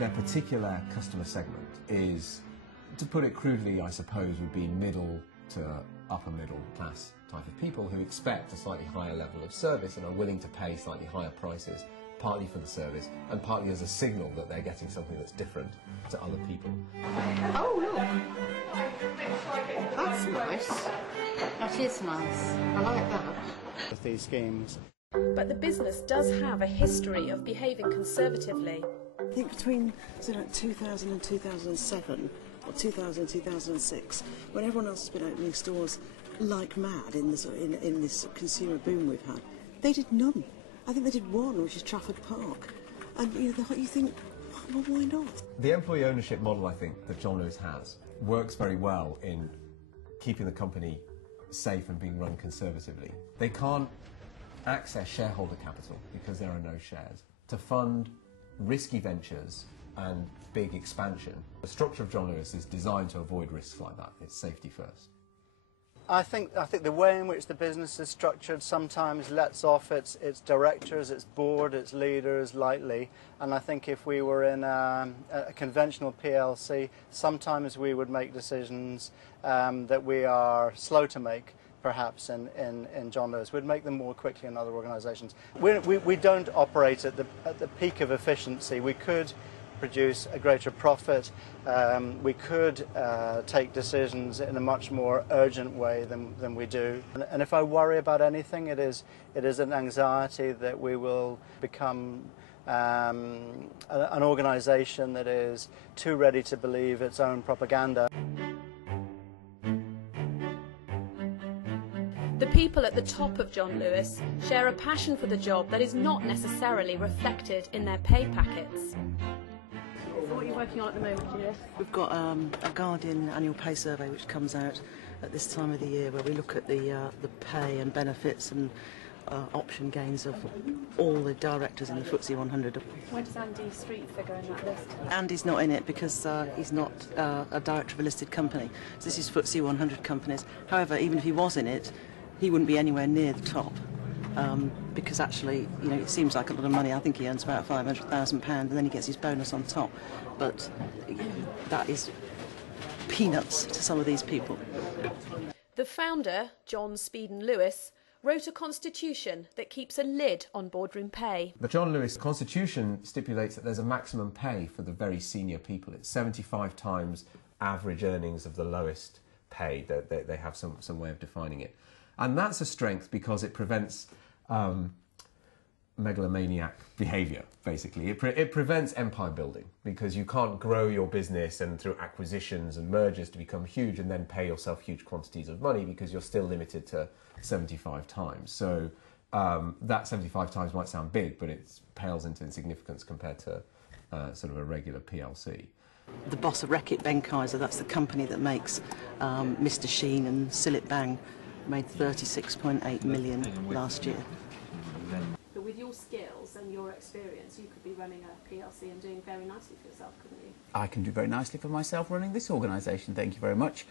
Their particular customer segment is, to put it crudely, I suppose, would be middle to upper middle class type of people who expect a slightly higher level of service and are willing to pay slightly higher prices, partly for the service and partly as a signal that they're getting something that's different to other people. Oh, look! That's nice. That is nice. I like that. With these schemes. But the business does have a history of behaving conservatively. I think between 2000 and 2007, or 2000 and 2006, when everyone else has been opening stores like mad in this consumer boom we've had, they did none. I think they did one, which is Trafford Park. And you think, well, why not? The employee ownership model, I think, that John Lewis has works very well in keeping the company safe and being run conservatively. They can't access shareholder capital because there are no shares to fund risky ventures and big expansion. The structure of John Lewis is designed to avoid risks like that. It's safety first. I think the way in which the business is structured sometimes lets off its directors, its board, its leaders lightly, and I think if we were in a conventional PLC, sometimes we would make decisions that we are slow to make, perhaps in John Lewis. We'd make them more quickly in other organisations. We don't operate at the peak of efficiency. We could produce a greater profit. We could take decisions in a much more urgent way than we do. And if I worry about anything, it is an anxiety that we will become an organisation that is too ready to believe its own propaganda. The people at the top of John Lewis share a passion for the job that is not necessarily reflected in their pay packets. So what are you working on at the moment, Judith? We've got a Guardian annual pay survey which comes out at this time of the year, where we look at the pay and benefits and option gains of all the directors in the FTSE 100. Where does Andy Street figure in that list? Andy's not in it because he's not a director of a listed company. So this is FTSE 100 companies. However, even if he was in it, he wouldn't be anywhere near the top. Because actually, it seems like a lot of money. I think he earns about £500,000 and then he gets his bonus on top. But that is peanuts to some of these people. The founder, John Speeden Lewis, wrote a constitution that keeps a lid on boardroom pay. The John Lewis Constitution stipulates that there's a maximum pay for the very senior people. It's 75 times average earnings of the lowest paid. They have some way of defining it. And that's a strength because it prevents megalomaniac behaviour, basically. It prevents empire building because you can't grow your business and through acquisitions and mergers to become huge and then pay yourself huge quantities of money because you're still limited to 75 times. So that 75 times might sound big, but it pales into insignificance compared to sort of a regular PLC. The boss of Reckitt Benckiser, that's the company that makes Mr. Sheen and Sillet Bang, made 36.8 million last year. But with your skills and your experience, you could be running a PLC and doing very nicely for yourself, couldn't you? I can do very nicely for myself running this organisation, thank you very much.